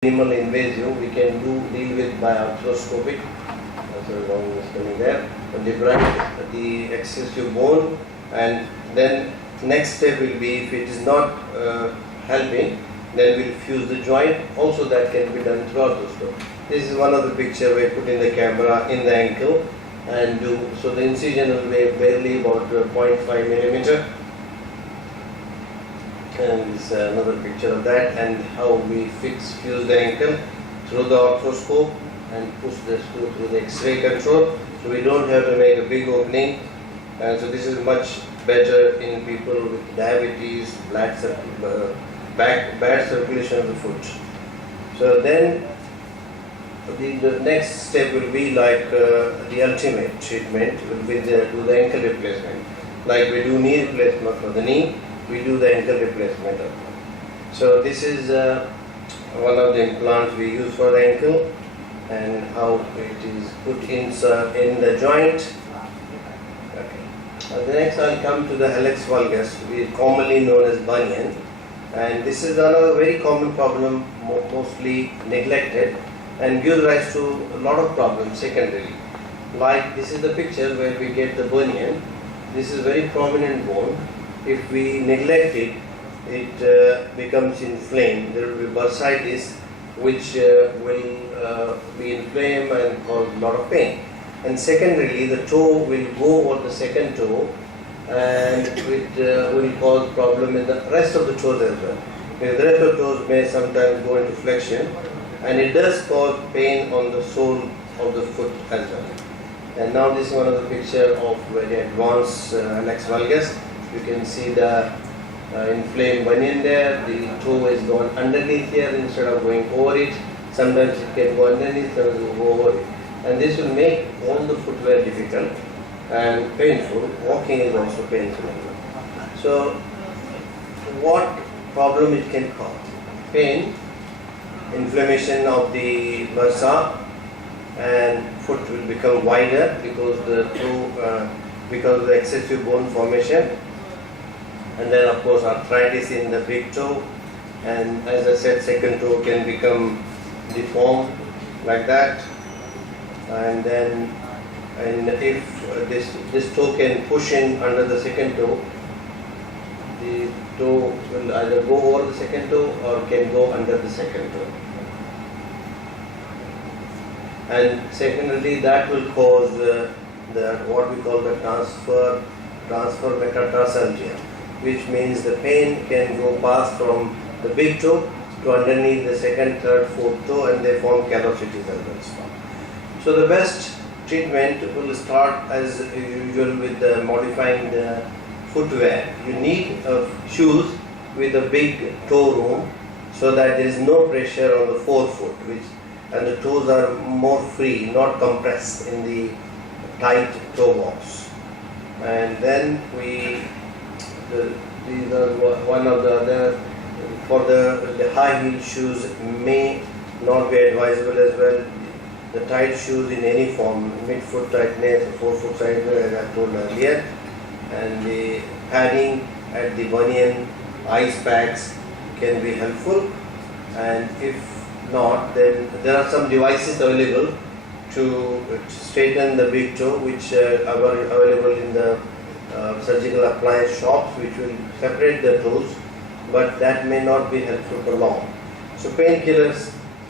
minimal invasive, we can deal with by arthroscopic. So long is coming there. Debride the excessive bone, and then next step will be, if it is not helping, then we'll fuse the joint. Also that can be done through arthroscope. This is one of the picture we put in the camera in the ankle and do. So the incision will be barely about 0.5 millimeter. And this is another picture of that, and how we fuse the ankle through the arthroscope and push the screw through the X-ray control. So we don't have to make a big opening, and so this is much better in people with diabetes, bad circulation of the foot. So then the next step will be like the ultimate treatment will be do the ankle replacement. Like we do knee replacement for the knee, we do the ankle replacement. So this is one of the implants we use for the ankle, and how it is put in the joint. Okay. The next I'll come to the Hallux valgus, commonly known as bunion, and this is another very common problem, mostly neglected, and gives rise to a lot of problems secondarily. Like this is the picture where we get the bunion. This is very prominent bone. If we neglect it, it becomes inflamed. There will be bursitis, which will be inflamed and cause a lot of pain. And secondarily, the toe will go over the second toe, and it will cause problem in the rest of the toes as well. Because the rest of the toes may sometimes go into flexion, and it does cause pain on the sole of the foot as well. And now this is one of the picture of very advanced Hallux valgus. You can see the inflamed bunion there. The toe is gone underneath here instead of going over it. Sometimes it can go underneath, sometimes it will go over it. And this will make all the footwear difficult and painful. Walking is also painful. So what problem it can cause? Pain, inflammation of the bursa, and foot will become wider because because of the excessive bone formation. And then of course arthritis in the big toe, and as I said, second toe can become deformed like that. And then if this toe can push in under the second toe, the toe will either go over the second toe or can go under the second toe. And secondly, that will cause what we call the transfer metatarsalgia, which means the pain can go past from the big toe to underneath the second, third, fourth toe, and they form callosities as well. So the best treatment will start as usual with modifying the footwear. You need shoes with a big toe room so that there is no pressure on the forefoot, and the toes are more free, not compressed in the tight toe box. And then these are one of the other. For the high heel shoes may not be advisable as well. The tight shoes in any form, mid-foot tightness, forefoot tightness, as I told earlier, and the padding at the bunion, ice packs can be helpful. And if not, then there are some devices available to straighten the big toe, which are available in the surgical appliance shops, which will separate the toes, but that may not be helpful for long. So painkillers